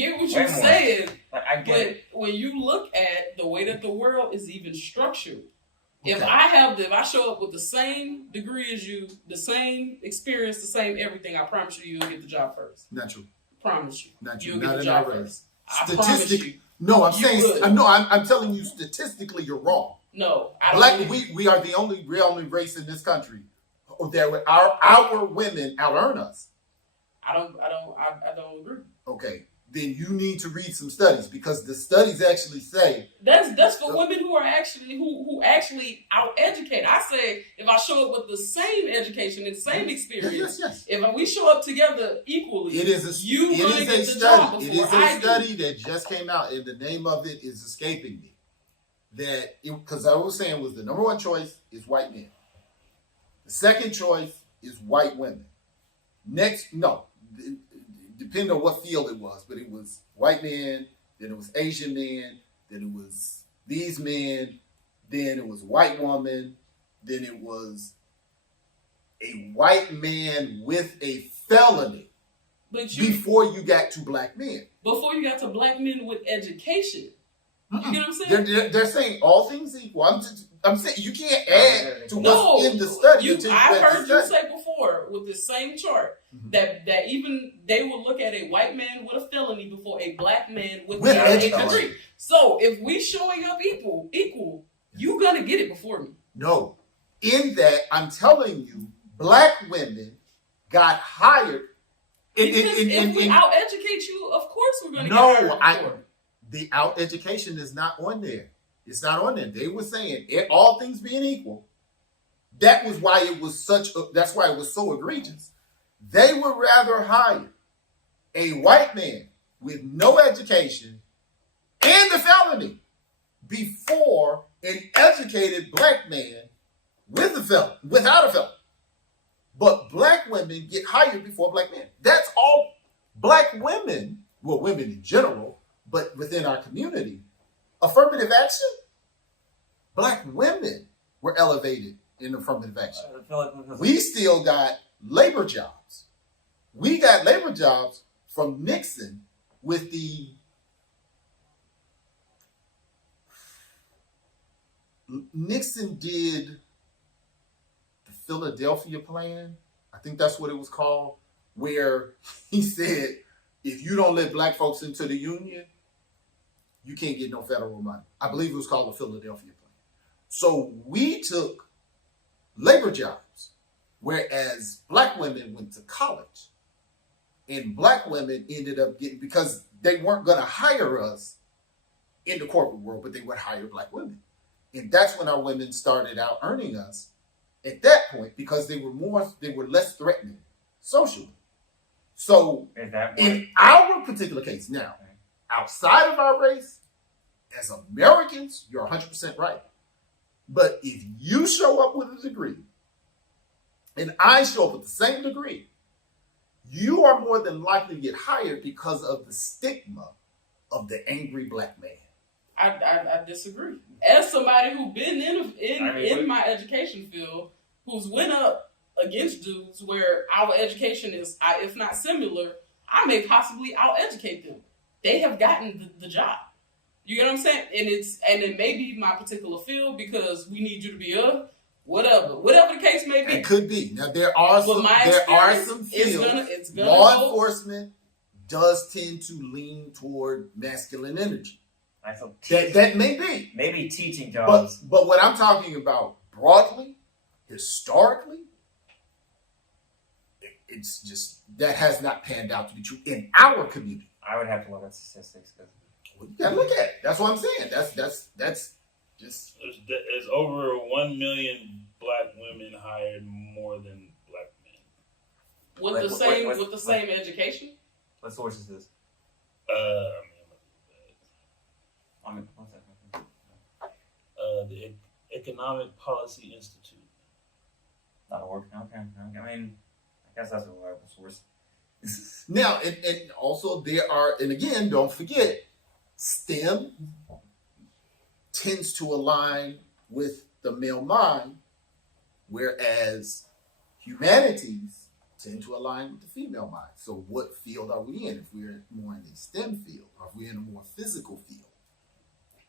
get what you're saying. I get it. When you look at the way that the world is even structured, if I show up with the same degree as you, the same experience, the same everything, I promise you'll get the job first. Not true. Promise you. Not true. You'll Not get the in job our race. first. I promise you. No, I'm telling you statistically you're wrong. No, I don't. We are the only race in this country that our women out earn us. I don't agree. Okay, then you need to read some studies because the studies actually say that's for women who are actually who actually out educate. I say if I show up with the same education and same experience, yes. If we show up together equally, It is a study that just came out, and the name of it is escaping me. Because I was saying was the number one choice is white men. The second choice is white women. Depending on what field it was, but it was white men, then it was Asian men, then it was these men, then it was white woman, then it was a white man with a felony. Before you got to black men. Before you got to black men with education. You get what I'm saying? They're saying all things equal. I'm saying you can't add to what's in the study. I've heard you say before with the same chart that even they will look at a white man with a felony before a black man with a degree. So if we showing up equal, you gonna get it before me. No, in that I'm telling you, black women got hired. If we out educate you, of course we're gonna get hired. The out education is not on there. It's not on there. They were saying, all things being equal, that was why it was that's why it was so egregious. They would rather hire a white man with no education and a felony before an educated black man without a felony. But black women get hired before black men. That's all. Black women, well, women in general, but within our community, affirmative action, black women were elevated in affirmative action. We still got labor jobs. We got labor jobs from Nixon with Nixon did the Philadelphia plan. I think that's what it was called, where he said, if you don't let black folks into the union, you can't get no federal money. I believe it was called the Philadelphia plan. So we took labor jobs, whereas black women went to college. And black women ended up getting, because they weren't going to hire us in the corporate world, but they would hire black women. And that's when our women started out earning us at that point, because they were less threatening socially. So in our particular case now, outside of our race, as Americans, you're 100% right. But if you show up with a degree and I show up with the same degree, you are more than likely to get hired because of the stigma of the angry black man. I disagree. As somebody who's been in my education field, who's went up against dudes where our education is, if not similar, I may possibly out-educate them. They have gotten the job. You get what I'm saying? And it may be my particular field because we need you to be whatever the case may be. It could be. Now there are some fields. Law enforcement does tend to lean toward masculine energy. That may be. Maybe teaching jobs. But what I'm talking about broadly, historically, it's just that has not panned out to be true in our community. I would have to look at statistics because you gotta look at it. That's what I'm saying. That's just. There's over 1 million black women hired more than black men. With the same education. What source is this? The Economic Policy Institute. That'll work. Okay. I mean, I guess that's a reliable source. Now, and also there are, and again, don't forget, STEM tends to align with the male mind, whereas humanities tend to align with the female mind. So what field are we in? If we're more in the STEM field, or if we're in a more physical field?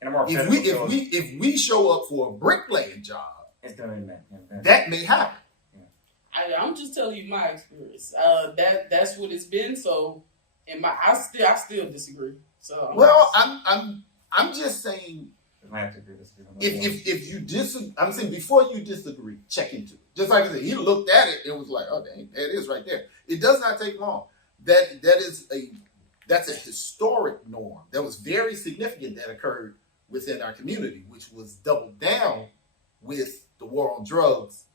In a more If we show up for a bricklaying job, it's gonna be man. That may happen. I'm just telling you my experience. That's what it's been. So, I still disagree. So, I'm just saying. I have to agree with you. If you disagree, I'm saying before you disagree, check into it. Just like I said, he looked at it and was like, "Oh, dang, there it is right there." It does not take long. That's a historic norm that was very significant that occurred within our community, which was doubled down with the war on drugs,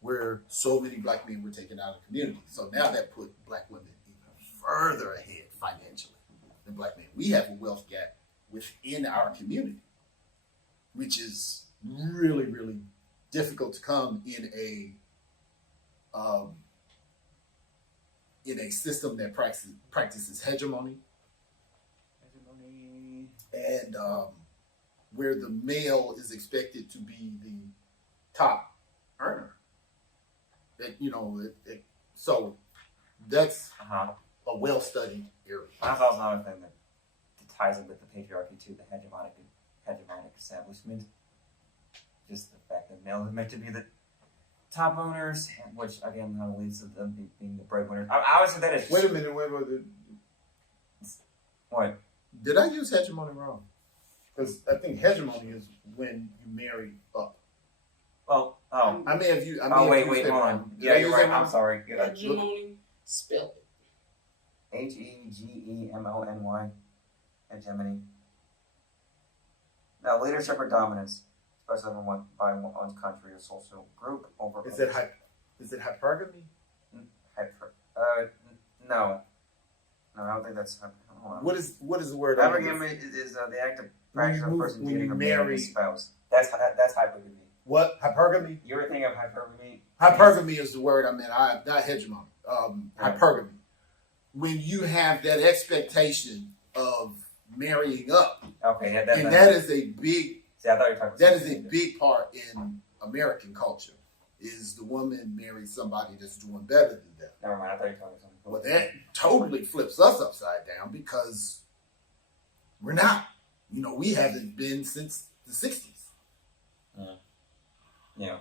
where so many black men were taken out of the community. So now that put black women even further ahead financially than black men. We have a wealth gap within our community, which is really, really difficult to come in a system that practices hegemony. And where the male is expected to be the top earner. So that's a well-studied area. That's also another thing that ties in with the patriarchy too, the hegemonic establishment. Just the fact that males are meant to be the top owners, which again leads to them being the breadwinners. I would say that is. Wait a minute. What? Did I use hegemony wrong? Because I think hegemony is when you marry up. Well, I may have used. Wait, hold on. Yeah, you're right. I'm sorry. Hegemony, spell it. Hegemony. Hegemony. Now, leadership or dominance, especially by one's country or social group over. Is it hypergamy? No, I don't think that's. What is the word? Hypergamy is the act of practice of a person dating or marrying a spouse. That's hypergamy. What? Hypergamy? You were thinking of hypergamy? Hypergamy is the word I meant. Not hegemony. Hypergamy. When you have that expectation of marrying up. Okay, that is a big. See, I thought you were talking. That is a big part in American culture. Is the woman marry somebody that's doing better than them? Never mind. I thought you were talking something. Well, that totally flips us upside down because we're not. We haven't been since the 60s. Yeah.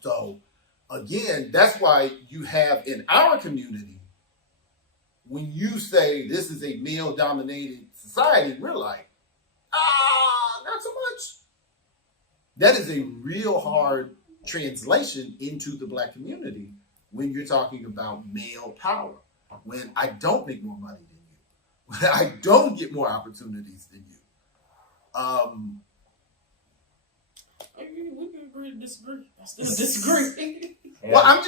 So, again, that's why you have in our community, when you say this is a male-dominated society, we're like, not so much. That is a real hard translation into the black community when you're talking about male power. When I don't make more money than you. When I don't get more opportunities than you. We can agree to disagree. I still disagree. Well, I'm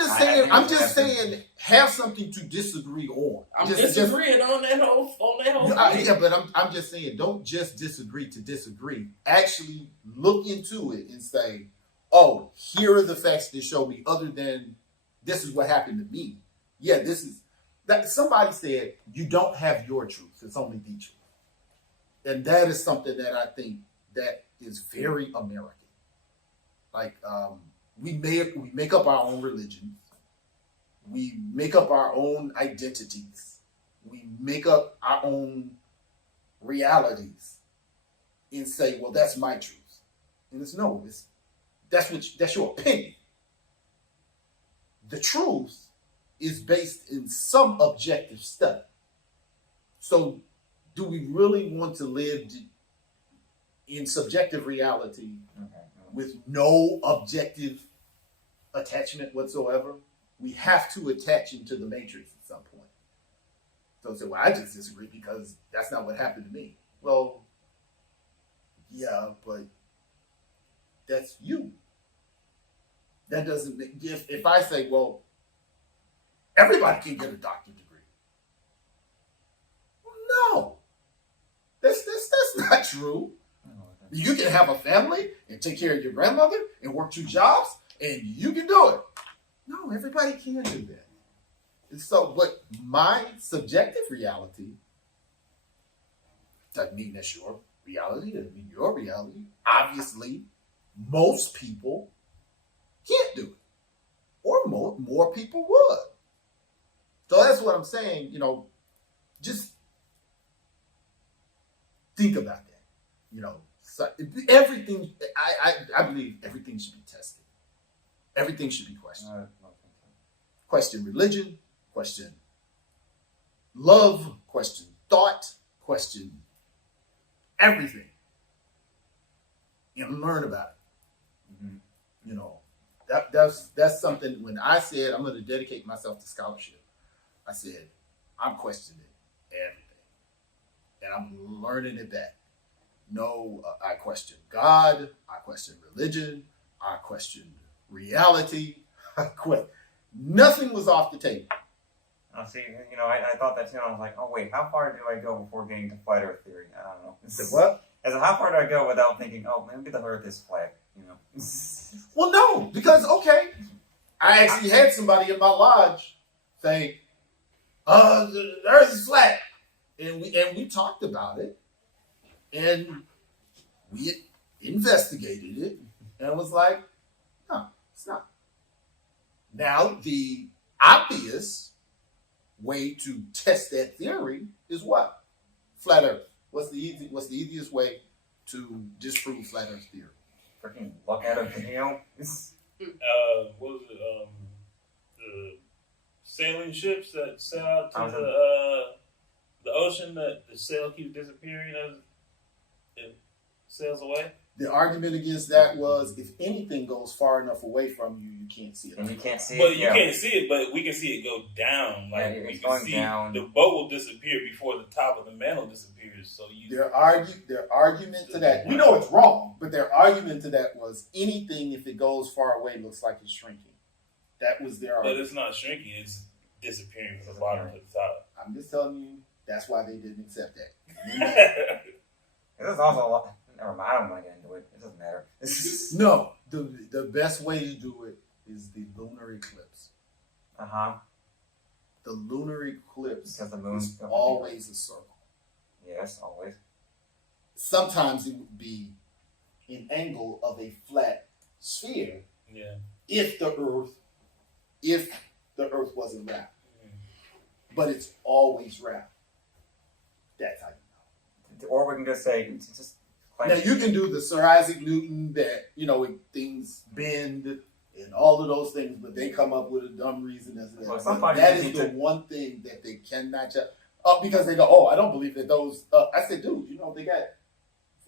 just saying, have something to disagree on. I'm disagreeing on that whole thing. But I'm just saying, don't just disagree to disagree. Actually look into it and say, oh, here are the facts that show me, other than this is what happened to me. Yeah, this is that somebody said you don't have your truth, it's only the truth. And that is something that I think that is very American. Like we make up our own religions, we make up our own identities, we make up our own realities, and say, well, that's my truth. And that's your opinion. The truth is based in some objective study. So do we really want to live in subjective reality with no objective attachment whatsoever? We have to attach into the matrix at some point. So say, well, I just disagree because that's not what happened to me. Well, yeah, but that's you. That doesn't make, if I say, well, everybody can get a doctorate degree. No. That's not true. You can have a family and take care of your grandmother and work 2 jobs and you can do it. No, everybody can do that. And so, but my subjective reality doesn't mean that's your reality, doesn't mean your reality. Obviously, most people can't do it. Or more people would. So that's what I'm saying. Just think about that. So everything. I believe everything should be tested. Everything should be questioned. Question religion. Question love. Question thought. Question everything, and learn about it. That's something. When I said I'm going to dedicate myself to scholarship, I said I'm questioning everything, and I'm learning it back. No, I question God. I question religion. I question reality. Nothing was off the table. See, I thought that too. I was like, oh wait, how far do I go before getting to flat Earth theory? I don't know. What? I said, how far do I go without thinking, oh, maybe the Earth is flat? Well, no, because I actually had somebody in my lodge say, the Earth is flat, and we talked about it, and we investigated it, and it was like, no, it's not. Now the obvious way to test that theory is what? Flat Earth. What's the easiest way to disprove flat Earth theory? Freaking look at a video. What was it? The sailing ships that sail out to the ocean, that the sail keeps disappearing as it sails away. The argument against that was if anything goes far enough away from you, you can't see it. And you can't see But it. you can't see it, but we can see it go down. Like we can see down. The boat will disappear before the top of the mantle disappears. So their argument to that, we know it's wrong, but their argument to that was anything if it goes far away looks like it's shrinking. That was their argument. But it's not shrinking; it's disappearing from the bottom to the top. I'm just telling you, that's why they didn't accept that. There's also a lot. Never mind, I don't want to get into it. It doesn't matter. No, the best way to do it is the lunar eclipse. The lunar eclipse Because the moon is always a circle. Yes, always. Sometimes it would be an angle of a flat sphere. Yeah. If the Earth wasn't round, but it's always round. That's how you know. Or we can just say it's just. Now you can do the Sir Isaac Newton that things bend and all of those things, but they come up with a dumb reason as that. Well, that is the one thing that they cannot check. Because they go, oh, I don't believe that those. I said, dude, they got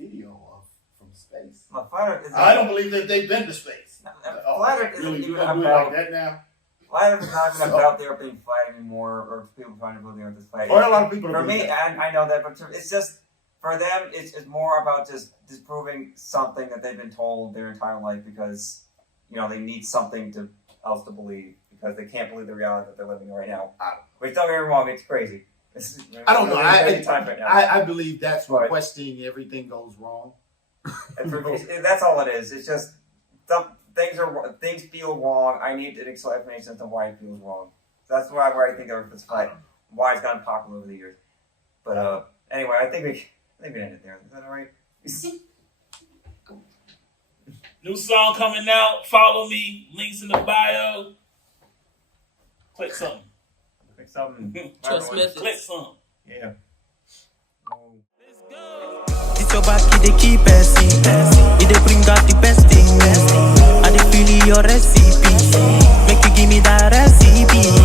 video from space. I don't believe that they've been to space. Flat Earth isn't even about like that now. Flat Earth is not even about the Earth being flat anymore, or people trying to believe the Earth is flat. Or a lot of people. For me, and I know that, but it's just. For them, it's more about just disproving something that they've been told their entire life because, they need something else to believe because they can't believe the reality that they're living in right now. Which, don't get me wrong, it's crazy. I don't know. I believe that's where Right. questioning everything goes wrong. That's all it is. It's just things feel wrong. I need an explanation as to why it feels wrong. So that's where I think of it's like why it's gotten popular over the years. But anyway, I think we end it there. Is that all right? New song coming out. Follow me. Links in the bio. Click something. Click something. Trust methods. Click something. Yeah. Let's go. It's your back, they keep passing. They bring out the best thing. I they feel your recipe. Make you give me that recipe.